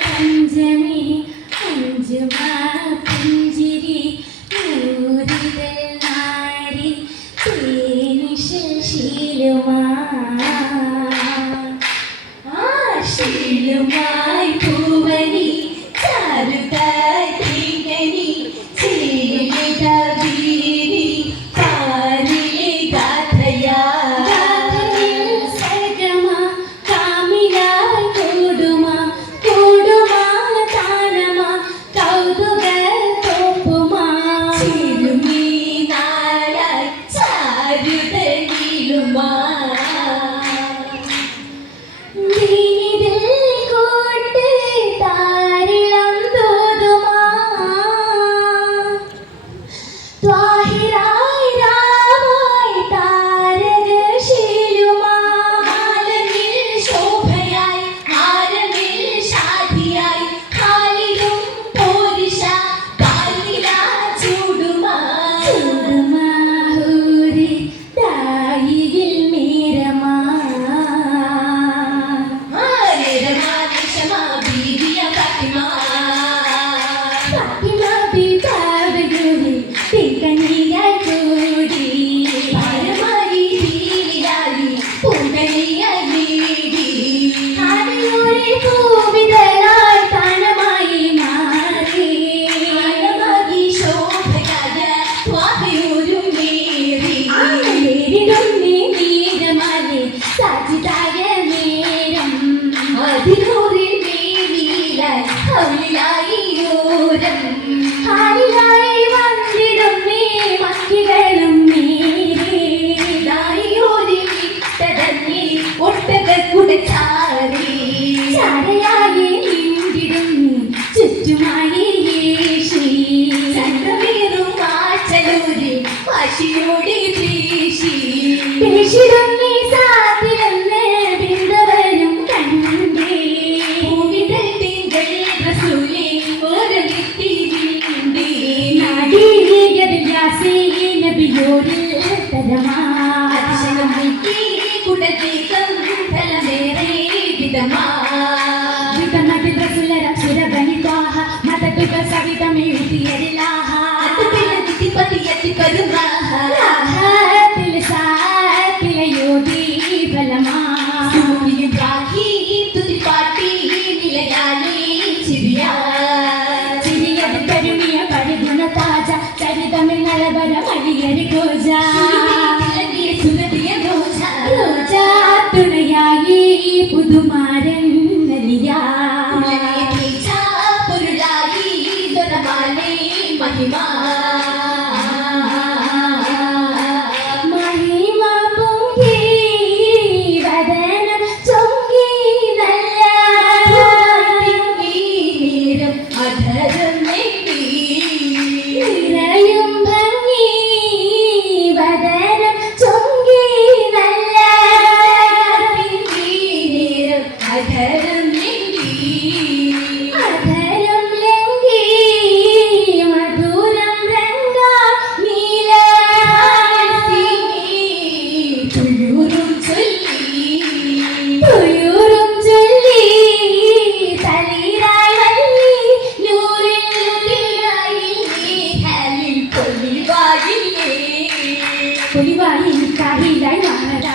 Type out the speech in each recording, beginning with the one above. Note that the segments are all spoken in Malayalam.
പഞ്ചമി പഞ്ചമാ പുഞ്ചിരി നാരി ശീലുമാ ശീലുമായി ഭൂവനി ചാരുതാ സജിതാരനേരം അതിനൂറിൽ മേലിലായി അവിലായി ദൂരം பத்தி எத்தி பெருமை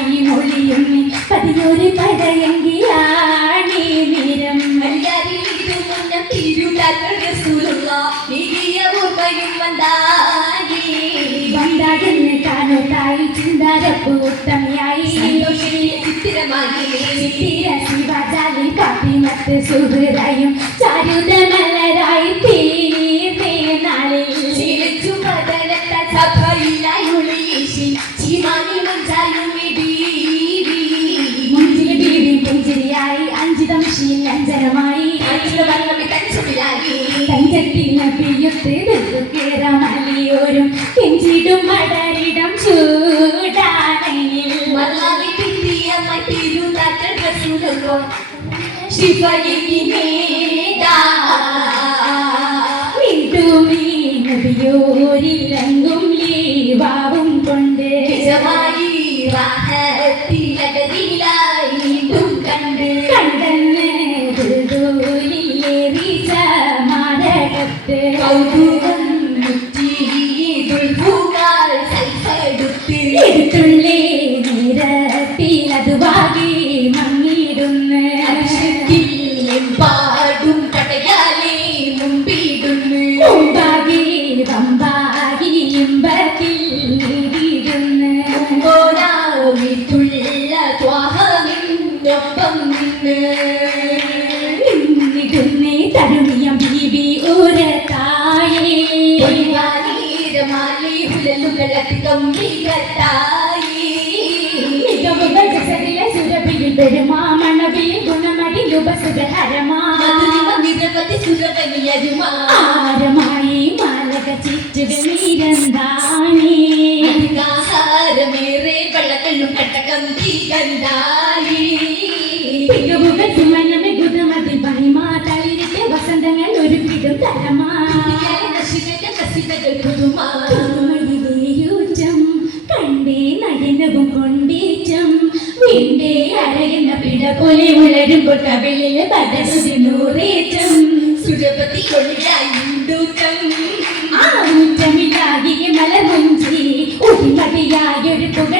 ആയി മൊഴിയുമ്മി പതിയൊരു പടയങ്കിയാണി നിരം. വന്താടെന്ന് ചിത്തിര ശിവജാലി കാട്ടി മറ്റ് സുഹൃതായും ചാരുതമ കയറാമലിയോരും പിഞ്ചിടും മടരിടം ചൂടാനയിൽ. വല്ലാതെ പിന്നിയ മറ്റൊരു നാട്ടൽ ഡ്രസ്സുകൊടുക്കും ശിവയിനെ ോരിലങ്കും ലീവാവും കൊണ്ട്. നിജമായി വാഹത്തിലകതിലായിട്ടും കണ്ട്. കണ്ടെന്ന് ദൂരില്ലേ വിചാര কাল ഗംഭീരത്തായി മികവുകളിലെ സുരഭിയിൽ പെരുമാമണവിൽ ഗുണമടി നിരവധി സുരകവിയരുമാരമായി മാലക ചിറ്റുകളീരന്താണി അധികാരമേറെ വെള്ളക്കല്ലും കട്ടകന്തി കണ്ടായി മികവുകൾ സുമനമി ഗുണമതി വസന്തങ്ങൾ ഒരുക്കിടും തരമാ കസിതകൾ പുതുമാ. എന്റെ അരയുന്ന പിട പോലെ ഉളരുമ്പോൾ കവിളിൽ പതസു നൂറേറ്റം. സുരപതി കൊള്ളിലായിണ്ടൂക്കം മലമുഞ്ചി ഒരു മതിയായൊരു പുക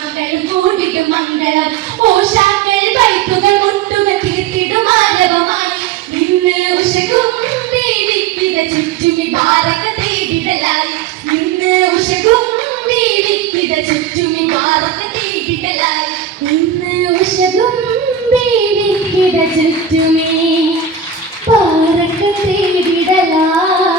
മംഗളം കൂടിടും മംഗളം ഓശാക്കൾ പൈപ്പുകൾ മുട്ടുകൾ തീർത്തിടും ആരവമായി. നിന്ന് ഉഷകും ദേവിക്കിത ചുറ്റുമി ഭാരക തേടിടലായി. നിന്ന് ഉഷകും ദേവിക്കിത ചുറ്റുമി ഭാരക തേടിടലായി. നിന്ന് ഉഷകും ദേവിക്കിത ചുറ്റുമി. ഭാരക തേടിടലായി.